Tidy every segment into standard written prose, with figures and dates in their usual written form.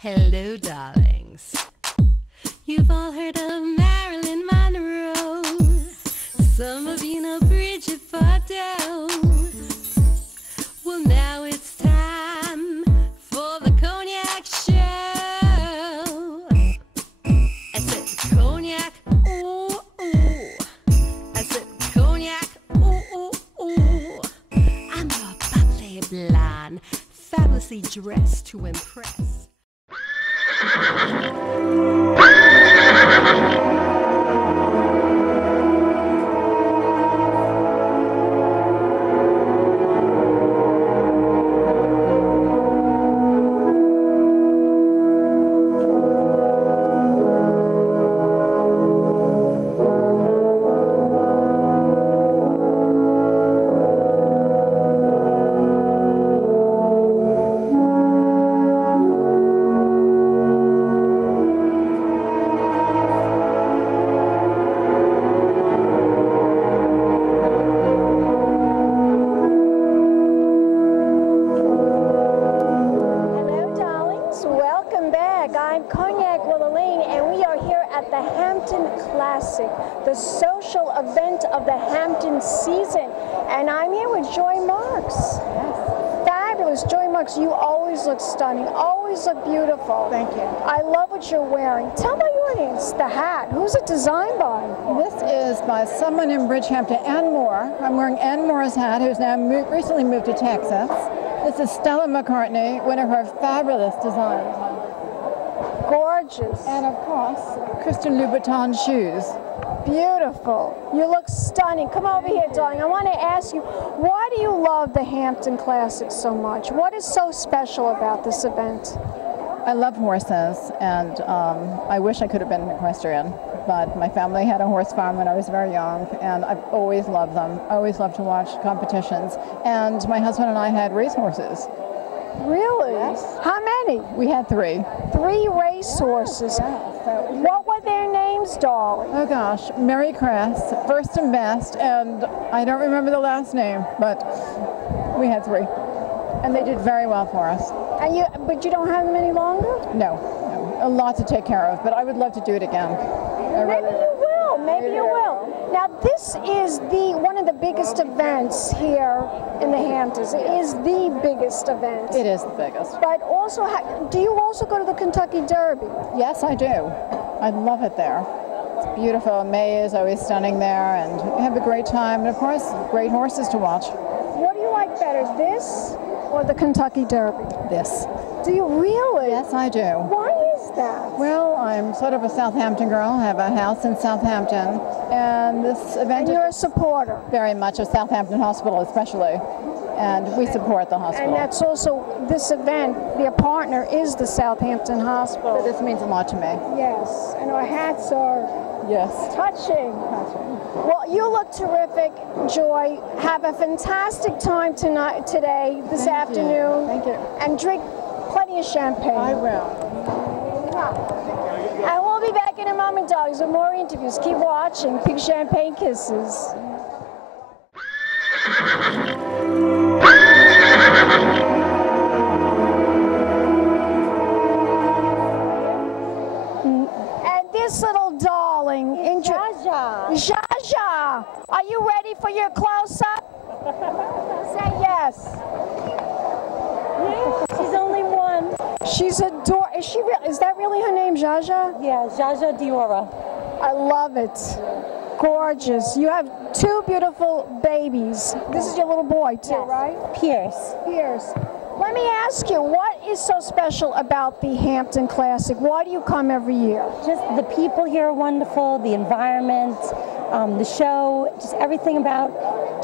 Hello, darlings. You've all heard of Marilyn Monroe. Some of you know Bridget Bardot. Well, now it's time for the Cognac show. I said Cognac, ooh, ooh. I said Cognac, ooh, ooh, ooh. I'm your bubbly blonde, fabulously dressed to impress. The social event of the Hampton season, and I'm here with Joy Marks. Yes. Fabulous. Joy Marks, you always look stunning, always look beautiful. Thank you. I love what you're wearing. Tell my audience the hat. Who's it designed by? This is by someone in Bridgehampton, Ann Moore. I'm wearing Ann Moore's hat, who's now recently moved to Texas. This is Stella McCartney, one of her fabulous designs. Gorgeous. And of course, Christian Louboutin shoes. Beautiful. You look stunning. Come over here, darling. I want to ask you, why do you love the Hampton Classic so much? What is so special about this event? I love horses, and I wish I could have been an equestrian, but my family had a horse farm when I was very young, and I've always loved them. I always loved to watch competitions, and my husband and I had racehorses. Really? Yes. How many? We had three. 3 racehorses. Yes. What were their names, darling? Oh gosh, Mary Cress, first and best, and I don't remember the last name, but we had 3. And they did very well for us. And but you don't have them any longer? No, a lot to take care of, but I would love to do it again. Maybe you will, maybe you will. Now this is one of the biggest events here in the Hamptons. It is the biggest event. It is the biggest. But also, do you also go to the Kentucky Derby? Yes, I do. I love it there. It's beautiful. May is always stunning there, and we have a great time. And of course, great horses to watch. What do you like better, this or the Kentucky Derby? This. Do you really? Yes, I do. Why is that? Well, I'm sort of a Southampton girl. I have a house in Southampton, and this event. And you're a supporter. Very much of Southampton Hospital, especially, and we support the hospital. And that's also this event. Their partner is the Southampton Hospital. So this means a lot to me. Yes, and our hats are touching. Well, you look terrific, Joy. Have a fantastic time today, this afternoon. Thank you. And drink plenty of champagne. I will. And we'll be back in a moment, dogs, with more interviews. Keep watching. Big champagne kisses. And this little darling, Jaja, are you ready for your close-up? Say yes. Yeah, she's only one. She's adorable. Is that really her name, Jaja? Yeah, Jaja Diora. I love it. Gorgeous. You have 2 beautiful babies. This is your little boy, too, Yes. right? Pierce. Pierce. Let me ask you, what is so special about the Hampton Classic? Why do you come every year? Just the people here are wonderful, the environment, the show, just everything about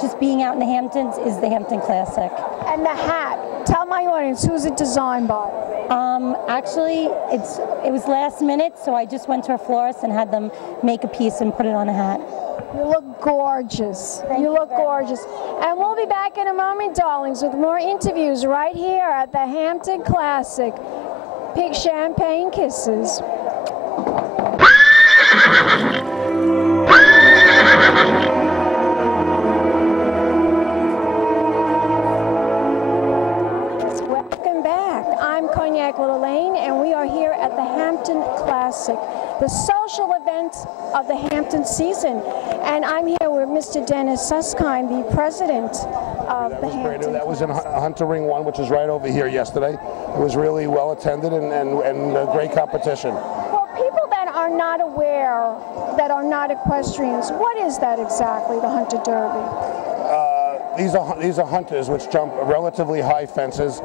just being out in the Hamptons is the Hampton Classic. And the hat. Tell my audience, who's it designed by? Actually, it was last minute, so I just went to a florist and had them make a piece and put it on a hat. You look gorgeous. Thank you you look very gorgeous. And we'll be back in a moment, darlings, with more interviews right here at the Hampton Classic. Big champagne kisses. Welcome back. I'm Cognac Wellerlane, and we are here at the Hampton Classic, the social event of the Hampton season. And I'm here with Mr. Dennis Suskind, the president of the Hampton. That was in Hunter Ring 1, which is right over here yesterday. It was really well attended and a great competition. For people that are not aware, that are not equestrians, what is that exactly, the Hunter Derby? These are hunters which jump relatively high fences.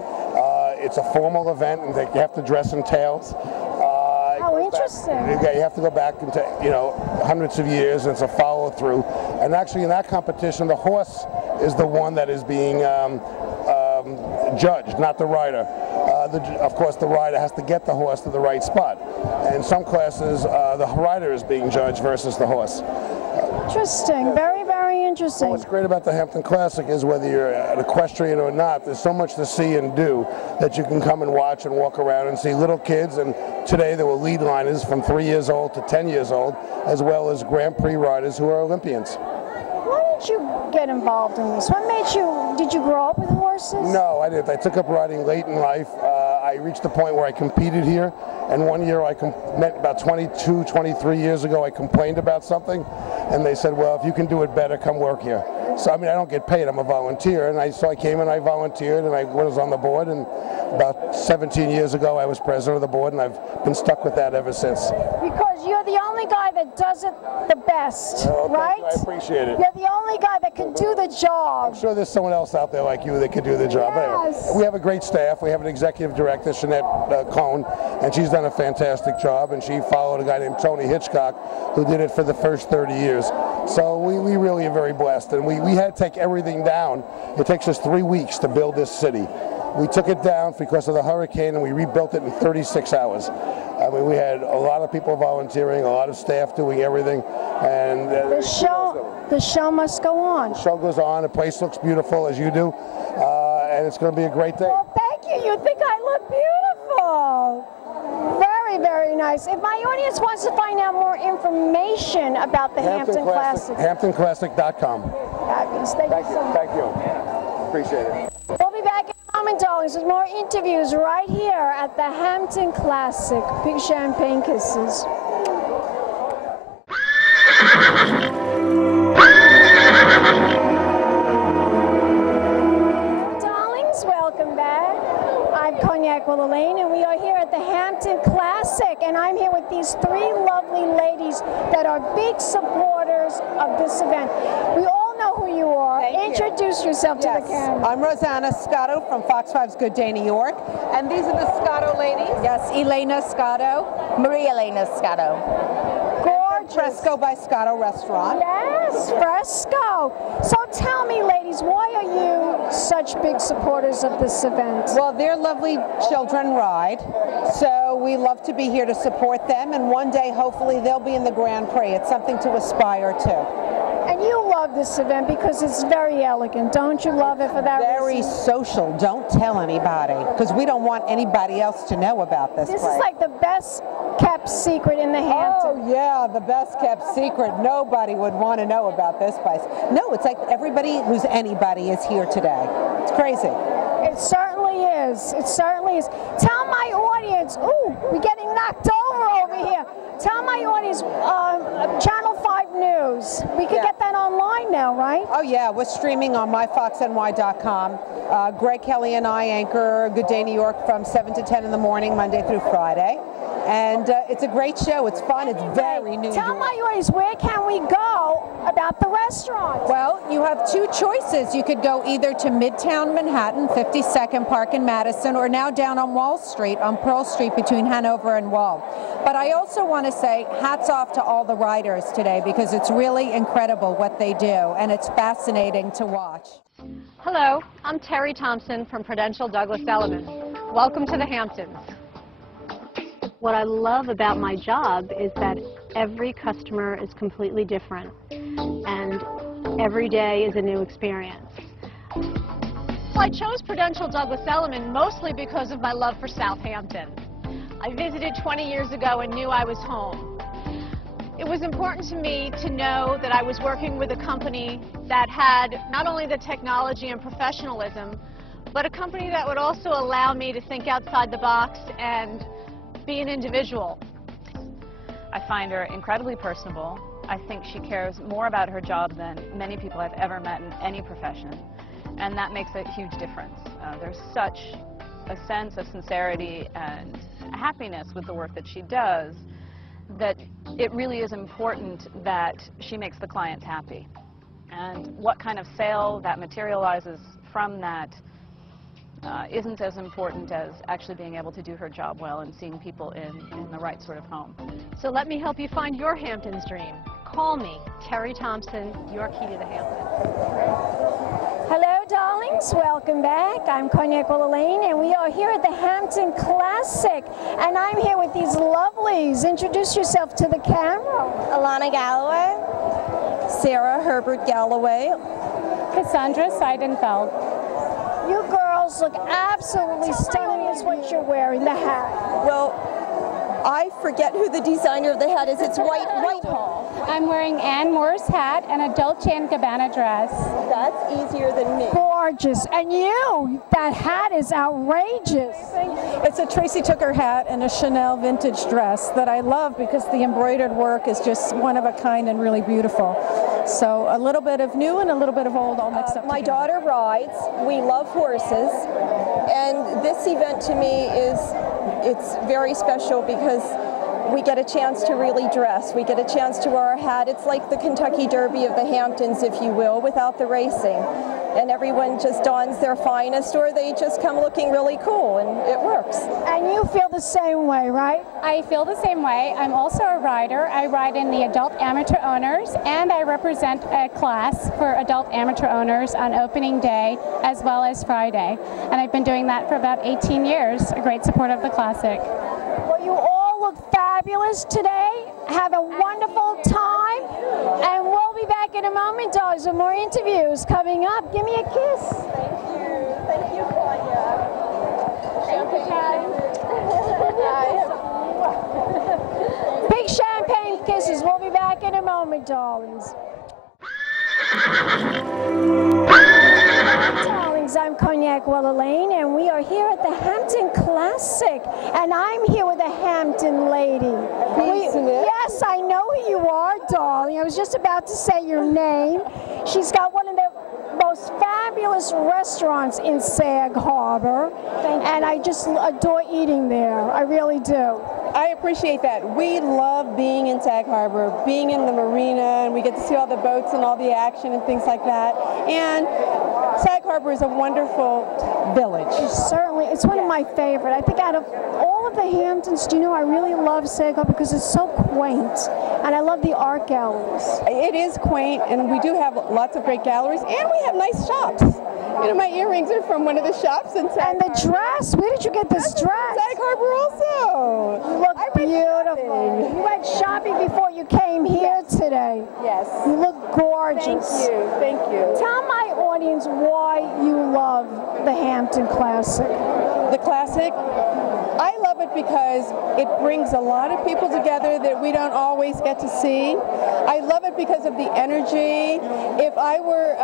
It's a formal event, and they have to dress in tails. How interesting. You have to go back into, hundreds of years, and it's a follow-through. And actually, in that competition, the horse is the one that is being judged, not the rider. Of course, the rider has to get the horse to the right spot. And in some classes, the rider is being judged versus the horse. Interesting. Very, very interesting. What's great about the Hampton Classic is whether you're an equestrian or not, there's so much to see and do that you can come and watch and walk around and see little kids. And today there were lead liners from 3 years old to 10 years old, as well as Grand Prix riders who are Olympians. Why did you get involved in this? What made you, did you grow up with horses? No, I didn't. I took up riding late in life. I reached the point where I competed here, and one year about 22, 23 years ago, I complained about something, and they said, well, if you can do it better, come work here. So, I mean, I don't get paid, I'm a volunteer, and so I came and I volunteered, and I was on the board, and about 17 years ago, I was president of the board, and I've been stuck with that ever since. Because you're the only guy that does it the best, right? I appreciate it. You're the only guy that can do the job. I'm sure there's someone else out there like you that could do the job. Yes. Anyway, we have a great staff. We have an executive director, Jeanette Cohn, and she's done a fantastic job, and she followed a guy named Tony Hitchcock, who did it for the first 30 years. So we really are very blessed, and we had to take everything down. It takes us 3 weeks to build this city. We took it down because of the hurricane, and we rebuilt it in 36 hours. I mean, we had a lot of people volunteering, a lot of staff doing everything, and the show must go on. The show goes on. The place looks beautiful, as you do, and it's going to be a great day. Well, thank you. You think I look beautiful. Very, very nice. If my audience wants to find out more information about the Hampton Classic, HamptonClassic.com. Fabulous. Thank you so much. Thank you. Appreciate it. We'll be back in a moment, darlings, with more interviews right here at the Hampton Classic. Big champagne kisses. Darlings, welcome back. I'm Cognac Wellerlane, and we are here at the Hampton Classic, and I'm here with these three lovely ladies that are big supporters of this event. We all know who you are. Introduce yourself to the camera. I'm Rosanna Scotto from Fox 5's Good Day New York, and these are the Scotto ladies. Yes, Elena Scotto. Maria Elena Scotto. Gorgeous. Fresco by Scotto Restaurant. Yes, Fresco. So tell me, ladies, why are you such big supporters of this event? Well, their lovely children ride, so we love to be here to support them, and one day, hopefully, they'll be in the Grand Prix. It's something to aspire to. And you love this event because it's very elegant. Don't you love it for that Very reason? social. Don't tell anybody, because we don't want anybody else to know about this place. This is like the best kept secret in the Hamptons. Oh yeah, the best kept secret. Nobody would want to know about this place. No, it's like everybody who's anybody is here today. It's crazy. It certainly is. It certainly is. Tell my audience, ooh, we're getting knocked over here. Tell my audience, Channel 5 News. We can get that online now, right? Oh yeah, we're streaming on myfoxny.com. Greg Kelly and I anchor Good Day New York from 7 to 10 in the morning, Monday through Friday. And it's a great show. It's fun. It's very New York. Tell my audience, where can we go about the restaurant? Well, you have two choices. You could go either to Midtown Manhattan, 52nd Park in Madison, or now down on Wall Street, on Pearl Street between Hanover and Wall. But I also want to say hats off to all the riders today, because it's really incredible what they do, and it's fascinating to watch. Hello, I'm Terry Thompson from Prudential Douglas Elliman. Welcome to the Hamptons. What I love about my job is that every customer is completely different, and every day is a new experience. So I chose Prudential Douglas Elliman mostly because of my love for Southampton. I visited 20 years ago and knew I was home. It was important to me to know that I was working with a company that had not only the technology and professionalism, but a company that would also allow me to think outside the box and be an individual. I find her incredibly personable. I think she cares more about her job than many people I've ever met in any profession, and that makes a huge difference. There's such a sense of sincerity and happiness with the work that she does that it really is important that she makes the clients happy. And what kind of sale that materializes from that isn't as important as actually being able to do her job well and seeing people in the right sort of home. So let me help you find your Hamptons dream. Call me, Terry Thompson, your key to the Hamptons. Hello, darlings. Welcome back. I'm Cognac Wellerlane, and we are here at the Hampton Classic. And I'm here with these lovelies. Introduce yourself to the camera. Elena Galloway. Sarah Herbert Galloway. Cassandra Seidenfeld. You girls look absolutely stunning as what you're wearing, the hat. Well, I forget who the designer of the hat is. It's Whitehall. I'm wearing Ann Moore's hat and a Dolce & Gabbana dress. That's easier than me. Gorgeous. And you, that hat is outrageous. It's a Tracy Tooker hat and a Chanel vintage dress that I love because the embroidered work is just one of a kind and really beautiful. So a little bit of new and a little bit of old all mixed up My together. daughter rides. We love horses. And this event to me it's very special because we get a chance to really dress. We get a chance to wear our hat. It's like the Kentucky Derby of the Hamptons, if you will, without the racing. And everyone just dons their finest, or they just come looking really cool, and it works. And you feel the same way, right? I feel the same way. I'm also a rider. I ride in the adult amateur owners, and I represent a class for adult amateur owners on opening day as well as Friday. And I've been doing that for about 18 years, a great support of the Classic. Well, you all look fabulous today. Have a wonderful time. And we'll be back in a moment, dogs, with more interviews coming up. Give me a kiss. Thank you. Thank you, Claudia. Big champagne kisses. We'll be back in a moment, darlings. Darlings, I'm Cognac Wellerlane, and we are here at the Hampton Classic, and I'm here with a Hampton lady. Yes, I know who you are, darling. I was just about to say your name. She's got one of the most fabulous restaurants in Sag Harbor, and I just adore eating there. I really do. I appreciate that. We love being in Sag Harbor, being in the marina, and we get to see all the boats and all the action and things like that. And Sag Harbor is a wonderful village. It's one of my favorite. I think out of all of the Hamptons, do you know, I really love Sag Harbor because it's so quaint, and I love the art galleries. It is quaint, and we do have lots of great galleries, and we have nice shops. You know, my earrings are from one of the shops in Sag Harbor. And the dress, where did you get this dress? Sag Harbor also. You look beautiful. You went shopping before you came here today. Yes. You look gorgeous. Thank you. Thank you. Tell my audience why you love the Hampton Classic. The Classic? I love it because it brings a lot of people together that we don't always get to see. I love it because of the energy. If I were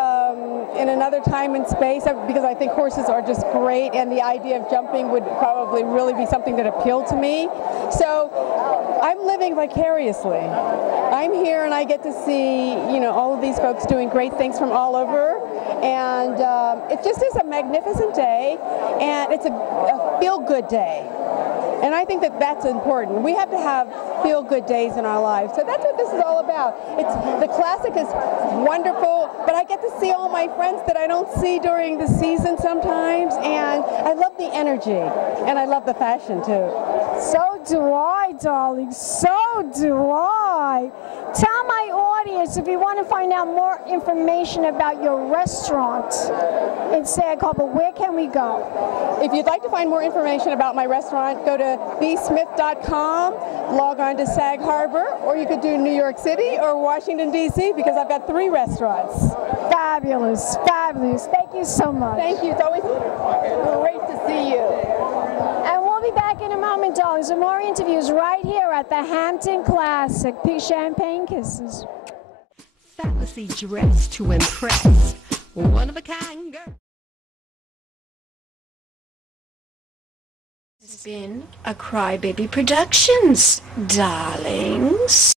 in another time and space, because I think horses are just great, and the idea of jumping would probably really be something that appealed to me. So I'm living vicariously. I'm here and I get to see, you know, all of these folks doing great things from all over, and it just is a magnificent day, and it's a feel-good day. And I think that that's important. We have to have feel-good days in our lives. So that's what this is all about. The Classic is wonderful, but I get to see all my friends that I don't see during the season sometimes, and I love the energy, and I love the fashion too. So do I, darling. So do I. Tell my audience, if you want to find out more information about your restaurant in Sag Harbor, where can we go? If you'd like to find more information about my restaurant, go to bsmith.com, log on to Sag Harbor, or you could do New York City or Washington, D.C., because I've got 3 restaurants. Fabulous, fabulous. Thank you so much. Thank you. It's always great to see you. And we'll be back in a moment, darlings, with more interviews right here at the Hampton Classic. Big champagne kisses. Fabulously dressed to impress. One of a kind girl. been a Crybaby Productions, darlings.